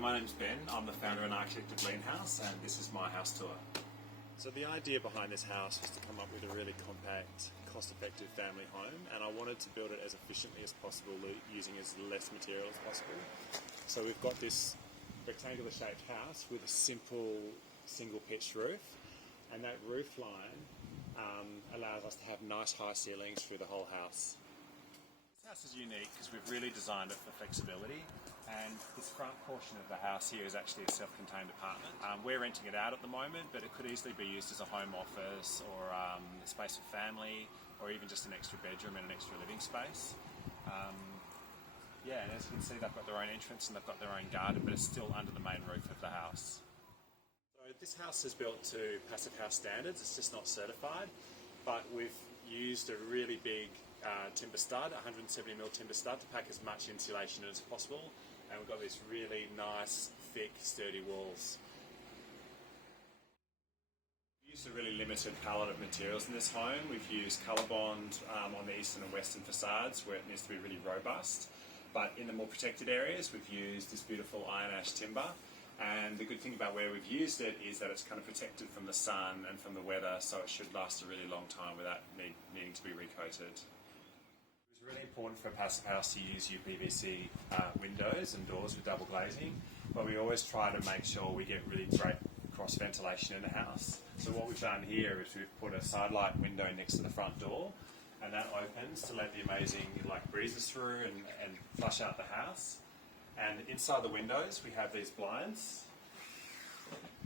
my name's Ben. I'm the founder and architect of Leanhaus, and this is my house tour. So the idea behind this house was to come up with a really compact, cost-effective family home, and I wanted to build it as efficiently as possible using as less material as possible. So we've got this rectangular-shaped house with a simple single-pitched roof, and that roof line allows us to have nice high ceilings through the whole house. This house is unique because we've really designed it for flexibility, and this front portion of the house here is actually a self-contained apartment. We're renting it out at the moment, but it could easily be used as a home office or a space for family, or even just an extra bedroom and an extra living space. And as you can see, they've got their own entrance and they've got their own garden, but it's still under the main roof of the house. So this house is built to Passive House standards. It's just not certified, but we've used a really big timber stud, 170mm timber stud, to pack as much insulation in as possible, and we've got these really nice, thick, sturdy walls. We've used a really limited palette of materials in this home. We've used Colorbond on the eastern and western facades where it needs to be really robust, but in the more protected areas we've used this beautiful iron ash timber. And the good thing about where we've used it is that it's kind of protected from the sun and from the weather, so it should last a really long time without needing to be recoated. It was really important for a passive house to use UPVC windows and doors with double glazing, but we always try to make sure we get really great cross ventilation in the house. So what we've done here is we've put a sidelight window next to the front door, and that opens to let the amazing breezes through and flush out the house. And inside the windows we have these blinds,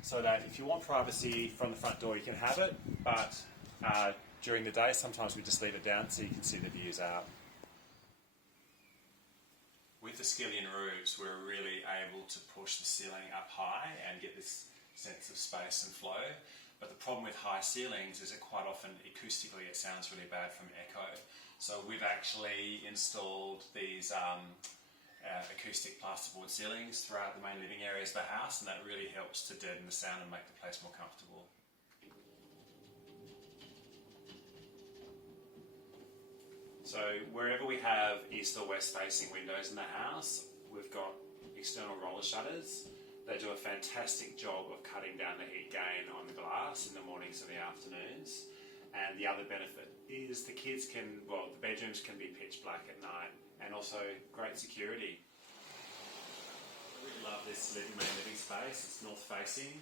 so that if you want privacy from the front door you can have it, but during the day sometimes we just leave it down so you can see the views out. With the skillion roofs we're really able to push the ceiling up high and get this sense of space and flow, but the problem with high ceilings is that quite often acoustically it sounds really bad from echo. So we've actually installed these acoustic plasterboard ceilings throughout the main living areas of the house, and that really helps to deaden the sound and make the place more comfortable. So wherever we have east or west facing windows in the house, we've got external roller shutters. They do a fantastic job of cutting down the heat gain on the glass in the mornings and the afternoons. And the other benefit is the bedrooms can be pitch black at night, and also great security. I really love this main living space. It's north facing,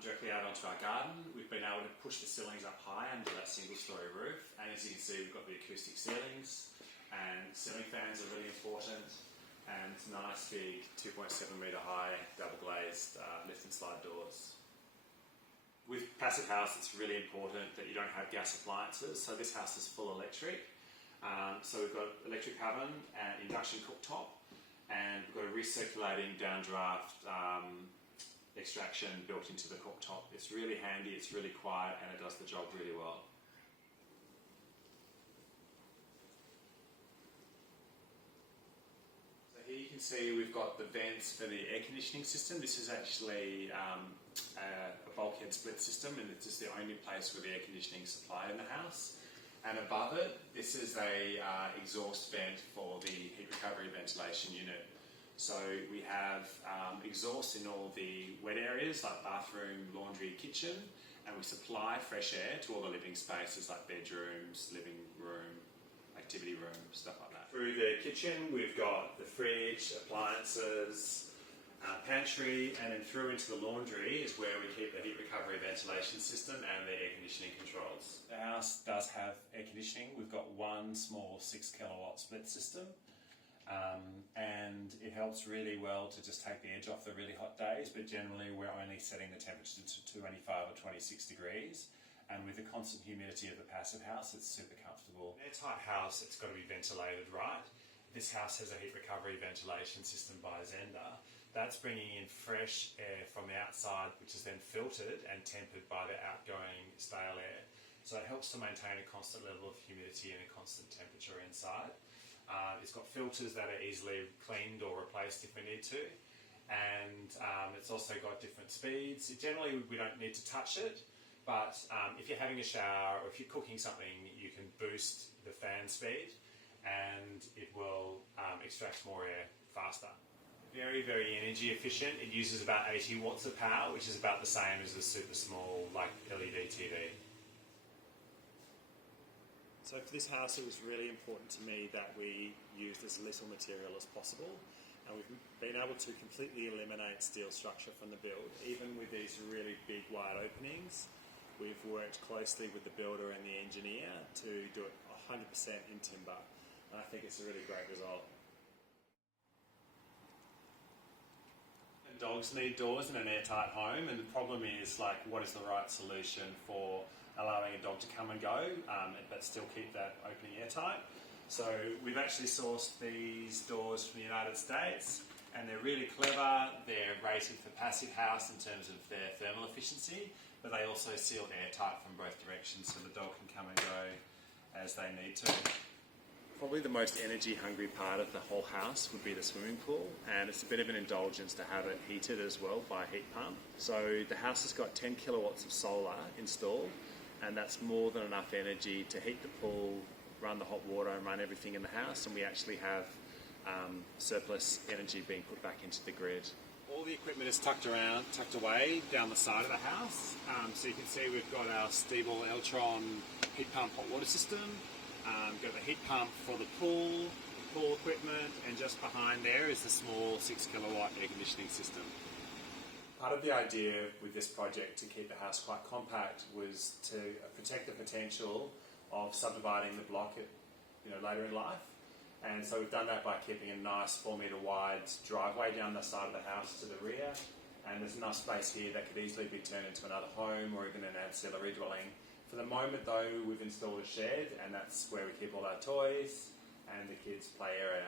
directly out onto our garden. We've been able to push the ceilings up high under that single story roof, and as you can see we've got the acoustic ceilings, and ceiling fans are really important, and nice big 2.7 metre high double glazed lift and slide doors. With Passive House it's really important that you don't have gas appliances, so this house is full electric. So we've got electric oven and induction cooktop, and we've got a recirculating downdraft extraction built into the cooktop. It's really handy, it's really quiet, and it does the job really well. So here you can see we've got the vents for the air conditioning system. This is actually a bulkhead split system, and it's just the only place where the air conditioning is supplied in the house. And above it, this is a exhaust vent for the heat recovery ventilation unit. So we have exhaust in all the wet areas like bathroom, laundry, kitchen, and we supply fresh air to all the living spaces like bedrooms, living room, activity room, stuff like that. Through the kitchen we've got the fridge, appliances, pantry, and then through into the laundry is where we keep the heat recovery ventilation system and the air conditioning controls. The house does have air conditioning. We've got one small 6 kilowatt split system, and it helps really well to just take the edge off the really hot days, but generally we're only setting the temperature to 25 or 26 degrees, and with the constant humidity of the passive house it's super comfortable. An airtight house, it's got to be ventilated right. This house has a heat recovery ventilation system by Zender. That's bringing in fresh air from the outside, which is then filtered and tempered by the outgoing stale air. So it helps to maintain a constant level of humidity and a constant temperature inside. It's got filters that are easily cleaned or replaced if we need to. And it's also got different speeds. Generally we don't need to touch it, but if you're having a shower or if you're cooking something, you can boost the fan speed and it will extract more air faster. Very, very energy efficient. It uses about 80 watts of power, which is about the same as a super small LED TV. So for this house, it was really important to me that we used as little material as possible, and we've been able to completely eliminate steel structure from the build. Even with these really big wide openings, we've worked closely with the builder and the engineer to do it 100% in timber, and I think it's a really great result. Dogs need doors in an airtight home, and the problem is what is the right solution for allowing a dog to come and go but still keep that opening airtight. So we've actually sourced these doors from the United States, and they're really clever. They're rated for passive house in terms of their thermal efficiency, but they also seal airtight from both directions so the dog can come and go as they need to. Probably the most energy hungry part of the whole house would be the swimming pool, and it's a bit of an indulgence to have it heated as well by a heat pump. So the house has got 10 kilowatts of solar installed, and that's more than enough energy to heat the pool, run the hot water and run everything in the house, and we actually have surplus energy being put back into the grid. All the equipment is tucked away down the side of the house. So you can see we've got our Stiebel Eltron heat pump hot water system. Got the heat pump for the pool equipment, and just behind there is the small 6 kilowatt air conditioning system. Part of the idea with this project to keep the house quite compact was to protect the potential of subdividing the block later in life. And so we've done that by keeping a nice 4 metre wide driveway down the side of the house to the rear, and there's enough space here that could easily be turned into another home or even an ancillary dwelling. For the moment though, we've installed a shed, and that's where we keep all our toys and the kids' play area.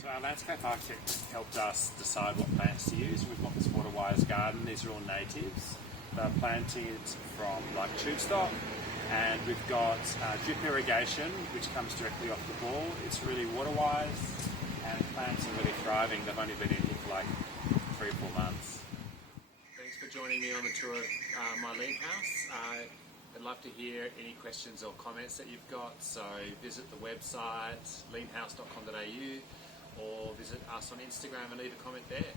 So our landscape architect helped us decide what plants to use. We've got this water wise garden. These are all natives. They're planted from tube stock, and we've got drip irrigation which comes directly off the bore. It's really water wise, and plants are really thriving. They've only been in here for 3 or 4 months. Thanks for joining me on the tour of my Leanhaus. I'd love to hear any questions or comments that you've got, so visit the website leanhaus.com.au or visit us on Instagram and leave a comment there.